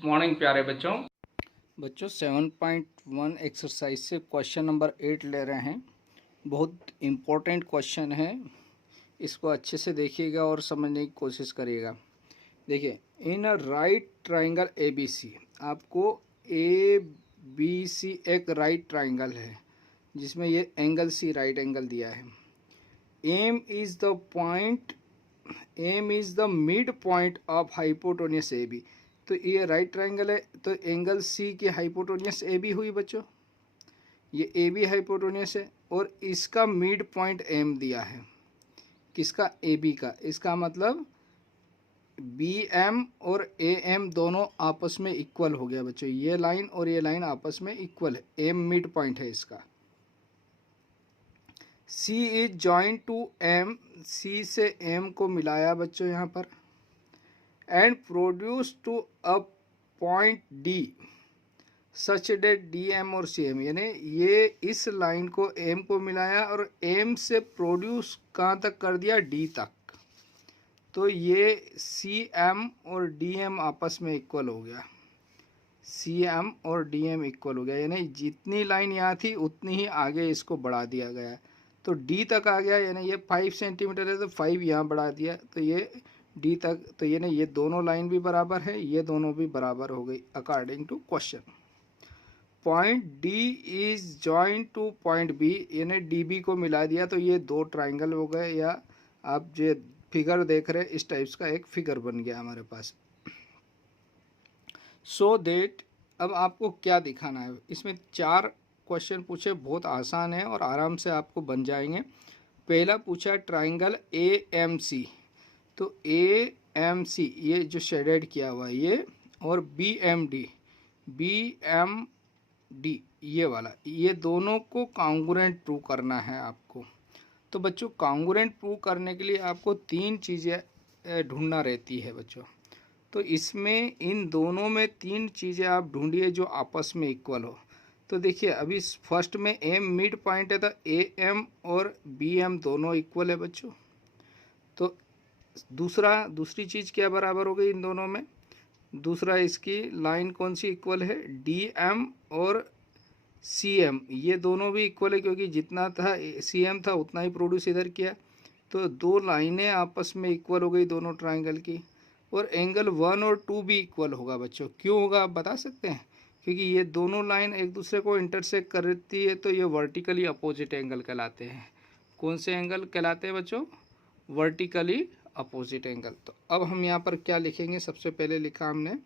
Morning प्यारे बच्चों। 7.1 exercise से क्वेश्चन नंबर 8 ले रहे हैं। बहुत इम्पोर्टेंट क्वेश्चन है, इसको अच्छे से देखिएगा और समझने की कोशिश करिएगा। देखिए, in a right triangle A B C, आपको ए बी सी एक राइट ट्राइंगल है जिसमें ये एंगल सी राइट एंगल दिया है। M is the mid point of hypotenuse A B. तो ये राइट ट्राइंगल है, तो एंगल सी की हाइपोटेन्यूस ए बी हुई बच्चों। ये ए बी हाइपोटेन्यूस है और इसका मिड पॉइंट एम दिया है। किसका? ए बी का। इसका मतलब बी एम और ए एम दोनों आपस में इक्वल हो गया बच्चों। ये लाइन और ये लाइन आपस में इक्वल है, एम मिड पॉइंट है इसका। C is joint to M, C से एम को मिलाया बच्चों यहाँ पर, and produce to a point D such that D M और सी एम, यानी ये इस लाइन को एम को मिलाया और एम से प्रोड्यूस कहाँ तक कर दिया? डी तक। तो ये सी एम और डी एम आपस में इक्वल हो गया। सी एम और डी एम इक्वल हो गया, यानी जितनी लाइन यहाँ थी उतनी ही आगे इसको बढ़ा दिया गया। तो डी तक आ गया, यानी ये 5 सेंटीमीटर है तो 5 यहाँ बढ़ा दिया, तो ये डी तक। तो यानी ये दोनों लाइन भी बराबर है, ये दोनों भी बराबर हो गई according to question. Point D is joint to point B, यानी डी बी को मिला दिया, तो ये दो ट्राइंगल हो गए, या आप जो फिगर देख रहे हैं इस टाइप्स का एक फिगर बन गया हमारे पास। सो देट, अब आपको क्या दिखाना है? इसमें 4 क्वेश्चन पूछे, बहुत आसान है और आराम से आपको बन जाएंगे। पहला पूछा ट्राइंगल ए एम सी, तो ए एम सी ये जो शेडेड किया हुआ है ये, और बी एम डी ये वाला, ये दोनों को कॉन्ग्रुएंट प्रूव करना है आपको। तो बच्चों, कॉन्ग्रुएंट प्रूव करने के लिए आपको 3 चीज़ें ढूंढना रहती है बच्चों। तो इसमें इन दोनों में 3 चीज़ें आप ढूंढिए जो आपस में इक्वल हो। तो देखिए, अभी फर्स्ट में एम मिड पॉइंट है, तो ए एम और बी एम दोनों इक्वल है बच्चों। तो दूसरी चीज़ क्या बराबर हो गई इन दोनों में? दूसरा, इसकी लाइन कौन सी इक्वल है? डी एम और सी एम, ये दोनों भी इक्वल है, क्योंकि जितना था सी एम था उतना ही प्रोड्यूस इधर किया। तो 2 लाइनें आपस में इक्वल हो गई दोनों ट्राइंगल की। और एंगल 1 और 2 भी इक्वल होगा बच्चों। क्यों होगा आप बता सकते हैं? क्योंकि ये दोनों लाइन एक दूसरे को इंटरसेक्ट करती है, तो ये वर्टिकली अपोजिट एंगल कहलाते हैं। कौन से एंगल कहलाते हैं बच्चों? Vertically opposite angle. तो अब हम यहाँ पर क्या लिखेंगे? सबसे पहले लिखा हमने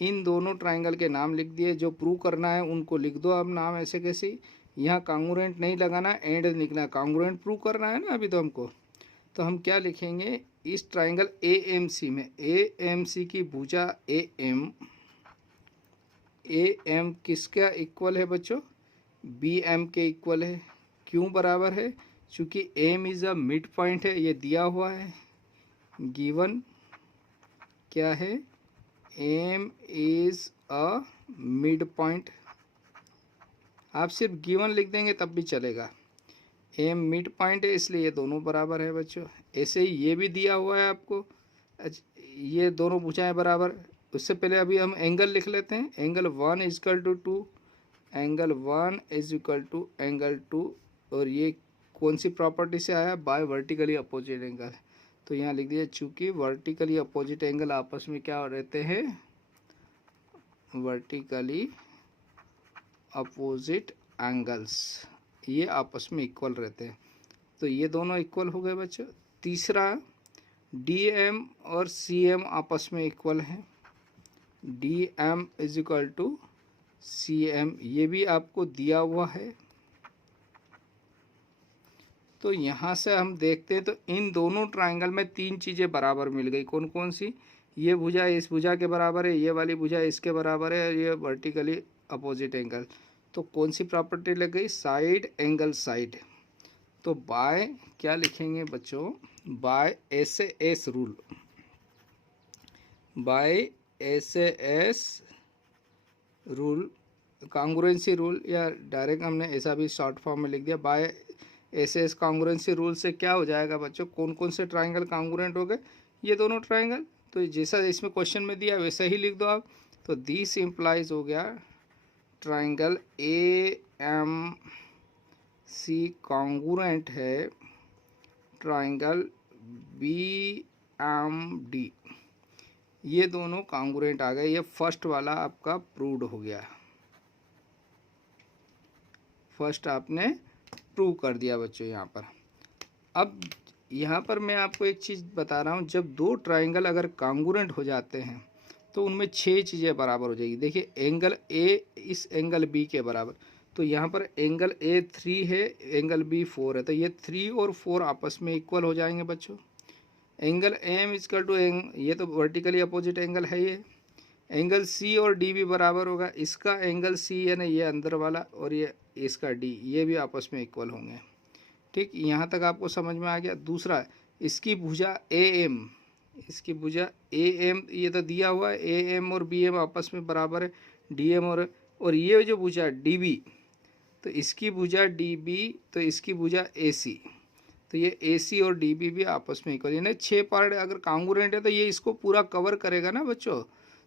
इन दोनों ट्राइंगल के नाम लिख दिए, जो प्रूव करना है उनको लिख दो अब नाम ऐसे कैसे। यहाँ कॉन्ग्रुएंट नहीं लगाना, एंड लिखना है। कॉन्ग्रुएंट प्रूव करना है ना अभी तो हमको। तो हम क्या लिखेंगे? इस ट्राइंगल ए एम सी में, ए एम सी की भुजा ए एम किसका इक्वल है बच्चों? बी एम के इक्वल है। क्यों बराबर है? चूँकि M is a mid point है, ये दिया हुआ है, गिवन क्या है? M is a mid point. आप सिर्फ गिवन लिख देंगे तब भी चलेगा। एम मिड पॉइंट है, इसलिए ये दोनों बराबर है बच्चों। ऐसे ही ये भी दिया हुआ है आपको, ये दोनों भुजाएं बराबर। उससे पहले अभी हम एंगल लिख लेते हैं। Angle 1 is equal to 2, angle 1 is equal to angle 2। और ये कौन सी प्रॉपर्टी से आया? By vertically opposite angle. तो यहाँ लिख दिया, चूँकि वर्टिकली अपोजिट एंगल आपस में क्या रहते हैं? वर्टिकली अपोजिट एंगल्स, ये आपस में इक्वल रहते हैं। तो ये दोनों इक्वल हो गए बच्चों। तीसरा, डी एम और सी एम आपस में इक्वल हैं। D M is equal to C M, ये भी आपको दिया हुआ है। तो यहाँ से हम देखते हैं, तो इन दोनों ट्राइंगल में 3 चीज़ें बराबर मिल गई। कौन कौन सी? ये भुजा इस भुजा के बराबर है, ये वाली भुजा इसके बराबर है, और ये वर्टिकली अपोजिट एंगल। तो कौन सी प्रॉपर्टी लग गई? Side angle side. तो बाय क्या लिखेंगे बच्चों? By S rule, by S rule, congruency rule, या डायरेक्ट हमने ऐसा भी शॉर्ट फॉर्म में लिख दिया। बाय एस कॉन्ग्रुएंसी रूल से क्या हो जाएगा बच्चों? कौन कौन से ट्राइंगल कॉन्ग्रुएंट हो गए? ये दोनों ट्राइंगल। तो जैसा इसमें क्वेश्चन में दिया वैसा ही लिख दो आप। तो दिस इम्प्लाइज हो गया triangle A M C congruent है ट्राइंगल बी एम डी, ये दोनों कॉन्ग्रुएंट आ गए। ये फर्स्ट वाला आपका प्रूव्ड हो गया, फर्स्ट आपने प्रूव कर दिया बच्चों यहाँ पर। अब यहाँ पर मैं आपको एक चीज़ बता रहा हूँ, जब दो ट्राइंगल अगर कॉन्ग्रुएंट हो जाते हैं तो उनमें 6 चीज़ें बराबर हो जाएगी। देखिए एंगल ए इस एंगल बी के बराबर, तो यहाँ पर एंगल ए 3 है, एंगल बी 4 है, तो ये 3 और 4 आपस में इक्वल हो जाएंगे बच्चों। एंगल एम इजकल टू ये तो वर्टिकली अपोजिट एंगल है ये। एंगल सी और डी भी बराबर होगा, इसका एंगल सी है ना ये अंदर वाला, और ये इसका डी, ये भी आपस में इक्वल होंगे। ठीक, यहाँ तक आपको समझ में आ गया। दूसरा, इसकी भुजा ए एम, इसकी भुजा ए एम, ये तो दिया हुआ है, ए एम और बी एम आपस में बराबर है, डी एम और ये जो भुजा डी बी, तो इसकी भुजा डी बी, तो इसकी भुजा ए सी, तो ये ए सी और डी बी भी आपस में इक्वल, यानी 6 पार्ट अगर कॉन्ग्रुएंट है तो ये इसको पूरा कवर करेगा ना बच्चों,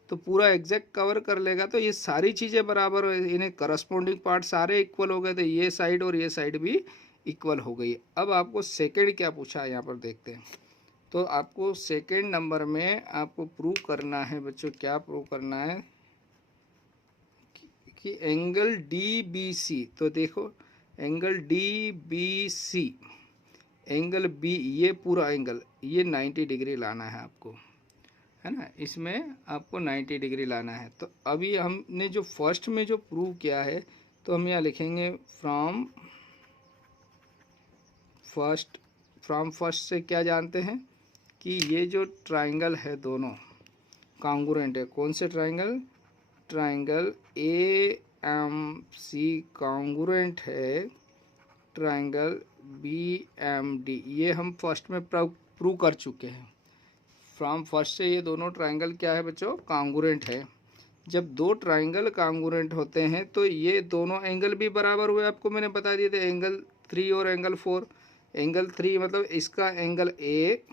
तो पूरा एग्जैक्ट कवर कर लेगा। तो ये सारी चीज़ें बराबर, इन्हें करस्पॉन्डिंग पार्ट सारे इक्वल हो गए, तो ये साइड और ये साइड भी इक्वल हो गई। अब आपको सेकंड क्या पूछा है यहाँ पर देखते हैं। तो आपको सेकंड नंबर में आपको प्रूव करना है बच्चों, क्या प्रूव करना है कि एंगल डी बी सी, तो देखो angle D B C, angle B, ये पूरा एंगल ये 90 डिग्री लाना है आपको, है ना, इसमें आपको 90 डिग्री लाना है। तो अभी हमने जो फर्स्ट में जो प्रूव किया है, तो हम यहाँ लिखेंगे फ्रॉम फर्स्ट से क्या जानते हैं कि ये जो ट्राइंगल है दोनों कॉन्ग्रुएंट है। कौन से triangle? Triangle A M C congruent है ट्राइंगल बी एम डी, ये हम फर्स्ट में प्रूव कर चुके हैं। फ्रॉम फर्स्ट से ये दोनों ट्राइंगल क्या है बच्चों? कॉन्ग्रुएंट है। जब दो ट्राइंगल कॉन्ग्रुएंट होते हैं तो ये दोनों एंगल भी बराबर हुए, आपको मैंने बता दिए थे, एंगल 3 और एंगल 4। एंगल 3 मतलब इसका एंगल ए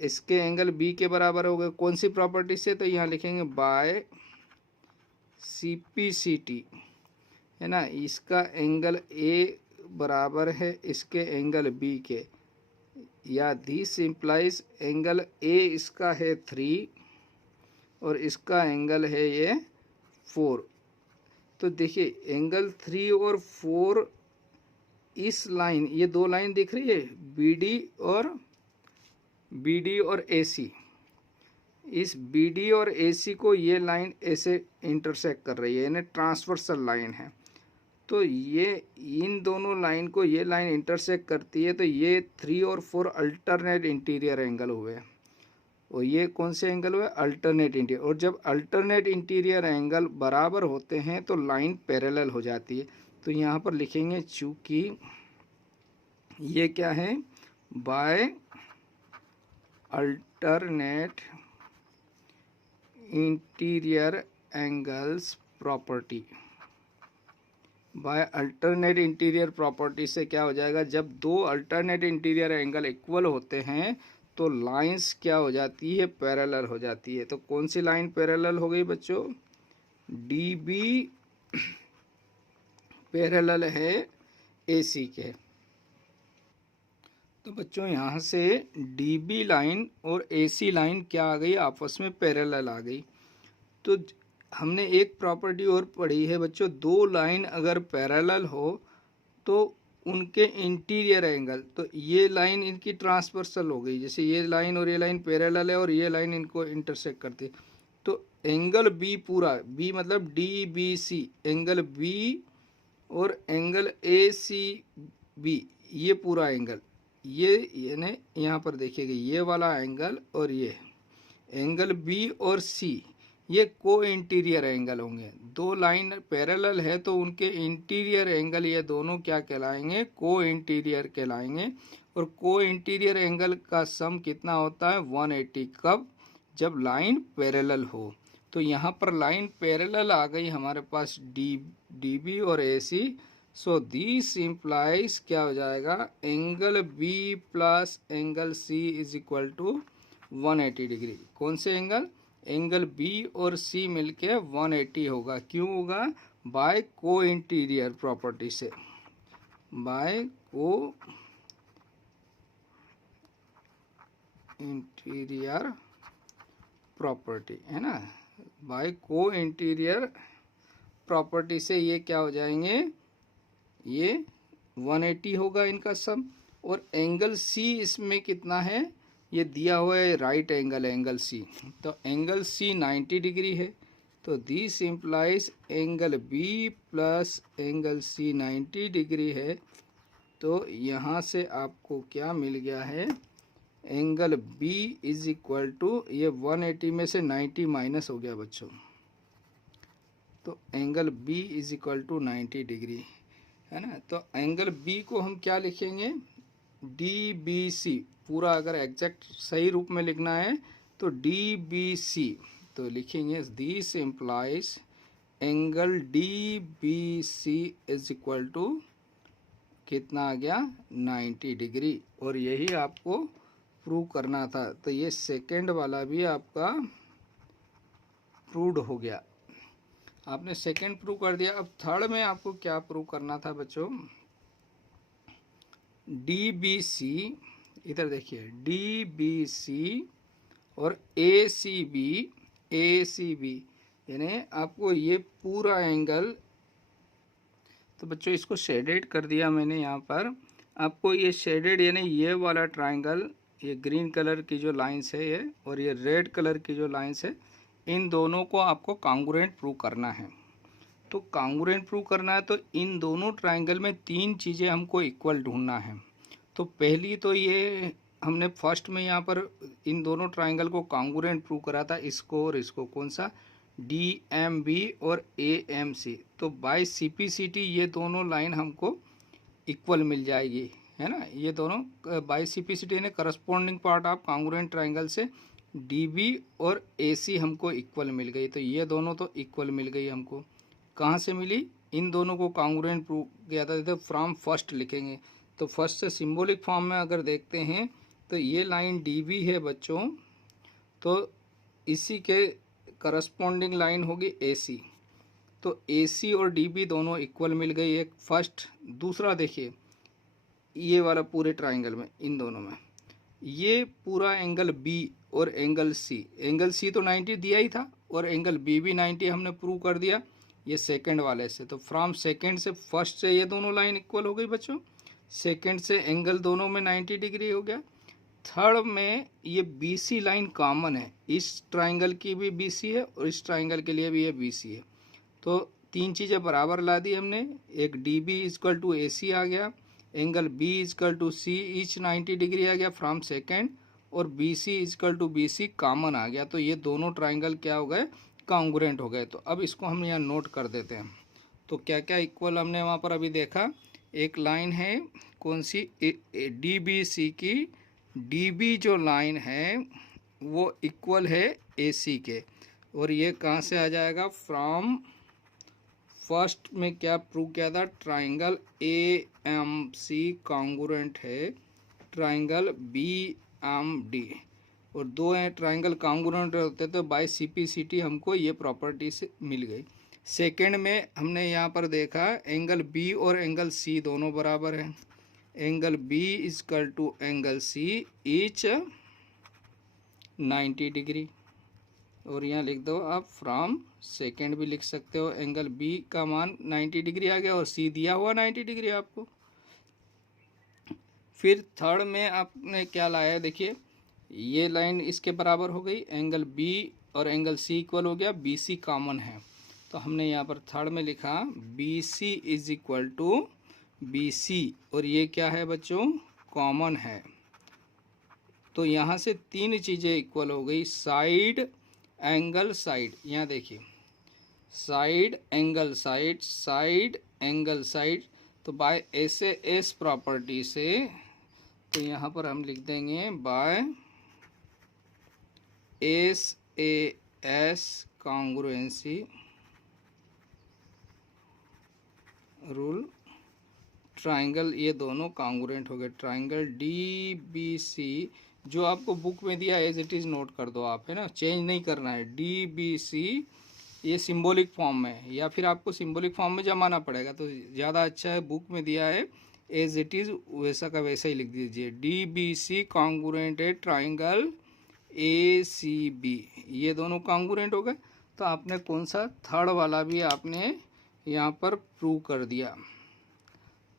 इसके एंगल बी के बराबर हो गए। कौन सी प्रॉपर्टी से? तो यहाँ लिखेंगे बाय CPCT, है ना, इसका एंगल ए बराबर है इसके एंगल बी के, या दिस इम्प्लाइज एंगल ए इसका है 3 और इसका एंगल है ये 4। तो देखिए एंगल 3 और 4 इस लाइन, ये दो लाइन दिख रही है BD और AC, इस BD और AC को ये लाइन ऐसे इंटरसेक्ट कर रही है, यानी ट्रांसवर्सल लाइन है। तो ये इन दोनों लाइन को ये लाइन इंटरसेक्ट करती है, तो ये 3 और 4 अल्टरनेट इंटीरियर एंगल हुए, और ये कौन से एंगल हुए? Alternate interior. और जब अल्टरनेट इंटीरियर एंगल बराबर होते हैं तो लाइन पैरेलल हो जाती है। तो यहाँ पर लिखेंगे चूँकि ये क्या है? By alternate interior angles property, by alternate interior property से क्या हो जाएगा? जब दो अल्टरनेट इंटीरियर एंगल इक्वल होते हैं तो लाइंस क्या हो जाती है? पैरेलल हो जाती है। तो कौन सी लाइन पैरेलल हो गई बच्चों? DB पैरेलल है AC के। तो बच्चों यहाँ से DB लाइन और AC लाइन क्या आ गई? आपस में पैरेलल आ गई। तो हमने एक प्रॉपर्टी और पढ़ी है बच्चों, दो लाइन अगर पैरेलल हो तो उनके इंटीरियर एंगल, तो ये लाइन इनकी ट्रांसवर्सल हो गई, जैसे ये लाइन और ये लाइन पैरेलल है और ये लाइन इनको इंटरसेक्ट करती है। तो एंगल B पूरा, B मतलब DBC, एंगल B और एंगल ACB, ये पूरा एंगल, ये यानी यहाँ पर देखिएगा ये वाला एंगल और ये एंगल B और C, ये को इंटीरियर एंगल होंगे। दो लाइन पैरेलल है तो उनके इंटीरियर एंगल ये दोनों क्या कहलाएंगे? को इंटीरियर कहलाएंगे। और को इंटीरियर एंगल का सम कितना होता है? 180। कब? जब लाइन पैरेलल हो। तो यहाँ पर लाइन पैरेलल आ गई हमारे पास DB और AC। सो दिस इम्प्लाइज क्या हो जाएगा? Angle B plus angle C is equal to 180 degree. कौन से एंगल? एंगल बी और सी मिलके 180 होगा। क्यों होगा? बाय को इंटीरियर प्रॉपर्टी से, बाय को इंटीरियर प्रॉपर्टी, है ना, बाय को इंटीरियर प्रॉपर्टी से ये क्या हो जाएंगे, ये 180 होगा इनका सम। और एंगल सी इसमें कितना है, ये दिया हुआ है राइट एंगल, एंगल सी, तो एंगल सी 90 डिग्री है। तो this implies angle B plus angle C 90 degree है। तो यहाँ से आपको क्या मिल गया है, angle B is equal to, ये 180 में से 90 माइनस हो गया बच्चों, तो angle B is equal to 90 degree, है ना। तो एंगल बी को हम क्या लिखेंगे, डी बी सी, पूरा अगर एग्जैक्ट सही रूप में लिखना है तो डी बी सी, तो लिखेंगे this implies angle D B C is equal to कितना आ गया, 90 डिग्री। और यही आपको प्रूव करना था। तो ये सेकंड वाला भी आपका प्रूव्ड हो गया, आपने सेकंड प्रूव कर दिया। अब थर्ड में आपको क्या प्रूव करना था बच्चों, डी बी सी, इधर देखिए डी बी सी और ए सी बी, यानी आपको ये पूरा एंगल, तो बच्चों इसको शेडेड कर दिया मैंने यहाँ पर। आपको ये शेडेड यानी ये वाला ट्राइंगल, ये ग्रीन कलर की जो लाइंस है ये, और ये रेड कलर की जो लाइंस है, इन दोनों को आपको कांग्रुएंट प्रूव करना है। तो कांग्रुएंट प्रूव करना है तो इन दोनों ट्राइंगल में तीन चीज़ें हमको इक्वल ढूंढना है। तो पहली तो ये हमने फर्स्ट में यहाँ पर इन दोनों ट्राइंगल को कांग्रुएंट प्रूव करा था, इसको और इसको, कौन सा, डी एम बी और ए एम सी। तो by C P C T ये दोनों लाइन हमको इक्वल मिल जाएगी, है ना। ये दोनों by C P C T ने corresponding part of congruent triangle से डी बी और ए सी हमको इक्वल मिल गई। तो ये दोनों तो इक्वल मिल गई हमको। कहाँ से मिली, इन दोनों को कांग्रुएंट प्रूव किया था। तो फ्रॉम फर्स्ट लिखेंगे, तो फर्स्ट से सिंबॉलिक फॉर्म में अगर देखते हैं तो ये लाइन डी बी है बच्चों, तो इसी के करस्पॉन्डिंग लाइन होगी ए सी। तो ए सी और डी बी दोनों इक्वल मिल गई, एक फर्स्ट। दूसरा देखिए ये वाला पूरे ट्राइंगल में, इन दोनों में ये पूरा एंगल बी और एंगल सी तो 90 दिया ही था, और एंगल बी भी 90 हमने प्रूव कर दिया ये सेकंड वाले से। तो फ्रॉम सेकंड से फर्स्ट से ये दोनों लाइन इक्वल हो गई बच्चों, सेकंड से एंगल दोनों में 90 डिग्री हो गया। थर्ड में ये बी सी लाइन कॉमन है, इस ट्राइंगल की भी बी सी है और इस ट्राइंगल के लिए भी ये बी सी है। तो तीन चीज़ें बराबर ला दी हमने, एक D B is equal to A C आ गया, angle B is equal to C each 90 degree आ गया फ्रॉम सेकेंड, और B C equal to B C common आ गया। तो ये दोनों ट्राइंगल क्या हो गए, कांग्रुएंट हो गए। तो अब इसको हम यहाँ नोट कर देते हैं। तो क्या क्या इक्वल हमने वहाँ पर अभी देखा, एक लाइन है कौन सी, डी बी सी की, डी बी जो लाइन है वो इक्वल है ए सी के, और ये कहाँ से आ जाएगा, फ्रॉम फर्स्ट में क्या प्रूव किया था, triangle A M C congruent है ट्राइंगल बी एम डी, और दो हैं ट्राइंगल कांग्रुएंट होते तो by C P C T हमको ये प्रॉपर्टी से मिल गई। सेकंड में हमने यहाँ पर देखा एंगल बी और एंगल सी दोनों बराबर है, angle B is equal to angle C each 90 degree, और यहाँ लिख दो आप फ्रॉम सेकेंड भी लिख सकते हो, एंगल बी का मान 90 डिग्री आ गया और सी दिया हुआ 90 डिग्री आपको। फिर थर्ड में आपने क्या लाया, देखिए ये लाइन इसके बराबर हो गई, एंगल बी और एंगल सी इक्वल हो गया, बी सी कॉमन है। तो हमने यहाँ पर थर्ड में लिखा B C is equal to B C, और ये क्या है बच्चों, कॉमन है। तो यहाँ से तीन चीज़ें इक्वल हो गई, साइड एंगल साइड, यहाँ देखिए side angle side, side angle side. तो बाय एस एस प्रॉपर्टी से, तो यहाँ पर हम लिख देंगे by S A S congruency rule, triangle, ये दोनों कॉन्ग्रुएंट हो गए। ट्राइंगल DBC जो आपको बुक में दिया एज इट इज़ नोट कर दो आप, है ना, चेंज नहीं करना है। DBC ये सिंबॉलिक फॉर्म में है, या फिर आपको सिंबॉलिक फॉर्म में जमाना पड़ेगा तो ज़्यादा अच्छा है। बुक में दिया है एज इट इज़, वैसा का वैसा ही लिख दीजिए। DBC कॉन्ग्रुएंट है ट्राइंगल ACB, ये दोनों कॉन्ग्रुएंट हो गए। तो आपने कौन सा, थर्ड वाला भी आपने यहाँ पर प्रूव कर दिया।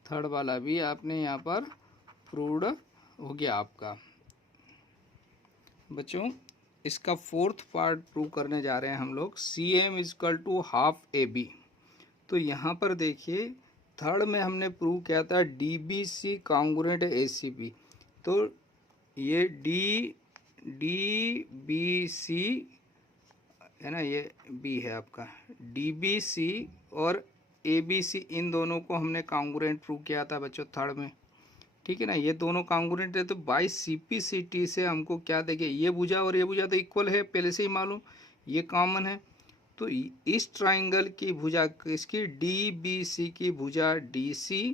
थर्ड वाला भी आपने यहाँ पर प्रूव्ड हो गया आपका। बच्चों इसका फोर्थ पार्ट प्रूव करने जा रहे हैं हम लोग। CM is equal to half AB। तो यहाँ पर देखिए थर्ड में हमने प्रूव किया था DBC कॉन्ग्रुएंट ACB। तो ये DBC है ना, ये B है आपका। DBC और ABC इन दोनों को हमने कॉन्ग्रुएंट प्रूव किया था बच्चों थर्ड में, ठीक है ना। ये दोनों कॉन्ग्रुएंट है तो बाई CPCT से हमको क्या देखे, ये भुजा और ये भुजा तो इक्वल है, पहले से ही मालूम, ये कॉमन है। तो इस ट्राइंगल की भुजा किसकी, DBC की भुजा DC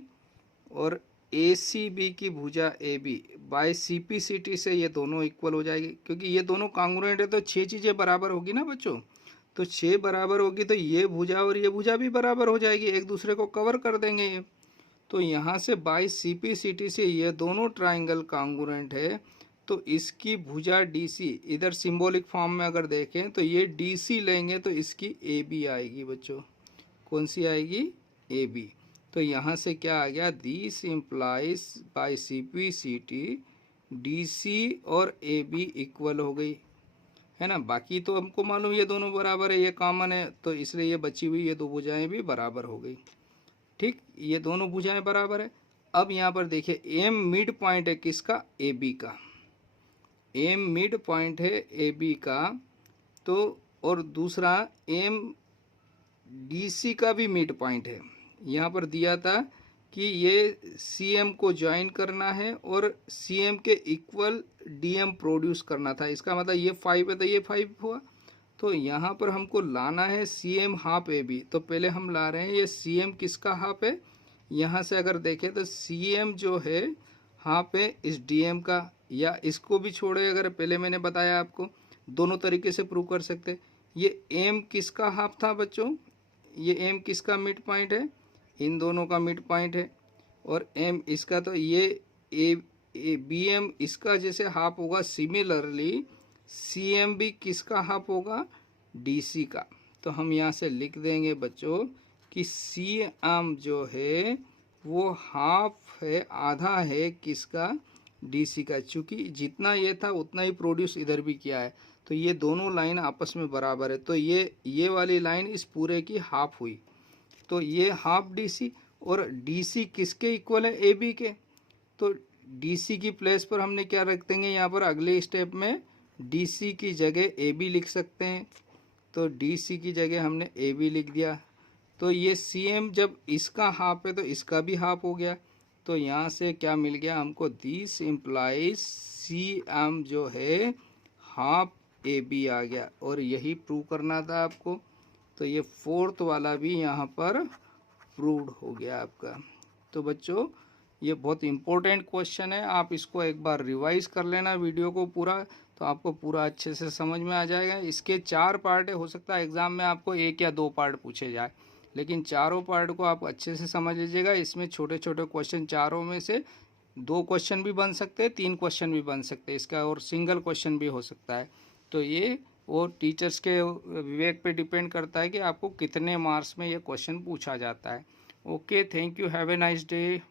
और ACB की भुजा AB बाई CPCT से ये दोनों इक्वल हो जाएगी, क्योंकि ये दोनों कॉन्ग्रुएंट है तो 6 चीज़ें बराबर होगी ना बच्चों। तो 6 बराबर होगी तो ये भुजा और ये भुजा भी बराबर हो जाएगी, एक दूसरे को कवर कर देंगे ये। तो यहाँ से बाई CPCT से ये दोनों ट्राइंगल कॉन्ग्रुएंट है, तो इसकी भुजा DC, इधर सिंबॉलिक फॉर्म में अगर देखें तो ये DC लेंगे तो इसकी AB आएगी बच्चों। कौन सी आएगी, AB। तो यहाँ से क्या आ गया, this implies by CPCT DC और AB इक्वल हो गई, है ना। बाकी तो हमको मालूम ये दोनों बराबर है, ये कॉमन है, तो इसलिए ये बची हुई ये दो भुजाएं भी बराबर हो गई। ठीक, ये दोनों भुजाएं बराबर है। अब यहाँ पर देखिए M मिड पॉइंट है किसका, AB का। M मिड पॉइंट है AB का। तो और दूसरा M DC का भी मिड पॉइंट है। यहाँ पर दिया था कि ये CM को ज्वाइन करना है और CM के इक्वल DM प्रोड्यूस करना था। इसका मतलब ये 5 है तो ये 5 हुआ। तो यहाँ पर हमको लाना है CM हाफ AB। तो पहले हम ला रहे हैं ये CM किसका हाफ है, यहाँ से अगर देखें तो CM जो है हाफ है इस DM का, या इसको भी छोड़े, अगर पहले मैंने बताया आपको दोनों तरीके से प्रूव कर सकते। ये M किसका हाफ था बच्चों, ये M किसका मिड पॉइंट है, इन दोनों का मिड पॉइंट है। और M इसका, तो ये BM इसका जैसे हाफ होगा, सिमिलरली CM भी किसका हाफ होगा, DC का। तो हम यहाँ से लिख देंगे बच्चों कि CM जो है वो हाफ है, आधा है किसका, DC का। चूँकि जितना ये था उतना ही प्रोड्यूस इधर भी किया है, तो ये दोनों लाइन आपस में बराबर है। तो ये वाली लाइन इस पूरे की हाफ हुई, तो ये हाफ DC। और DC किसके इक्वल है, AB के। तो DC की प्लेस पर हमने क्या रख देंगे, यहाँ पर अगले स्टेप में DC की जगह AB लिख सकते हैं। तो DC की जगह हमने AB लिख दिया। तो ये CM जब इसका हाफ है तो इसका भी हाफ हो गया। तो यहाँ से क्या मिल गया हमको, दिस इम्प्लाइज CM जो है हाफ AB आ गया, और यही प्रूव करना था आपको। तो ये फोर्थ वाला भी यहाँ पर प्रूव्ड हो गया आपका। तो बच्चों ये बहुत इम्पोर्टेंट क्वेश्चन है, आप इसको एक बार रिवाइज कर लेना वीडियो को पूरा, तो आपको पूरा अच्छे से समझ में आ जाएगा। इसके 4 पार्ट है, हो सकता है एग्ज़ाम में आपको 1 या 2 पार्ट पूछे जाए, लेकिन चारों पार्ट को आप अच्छे से समझ लीजिएगा। इसमें छोटे छोटे क्वेश्चन, चारों में से 2 क्वेश्चन भी बन सकते हैं, 3 क्वेश्चन भी बन सकते हैं इसका, और सिंगल क्वेश्चन भी हो सकता है। तो ये वो टीचर्स के विवेक पे डिपेंड करता है कि आपको कितने मार्क्स में ये क्वेश्चन पूछा जाता है। Okay, thank you, have a nice day.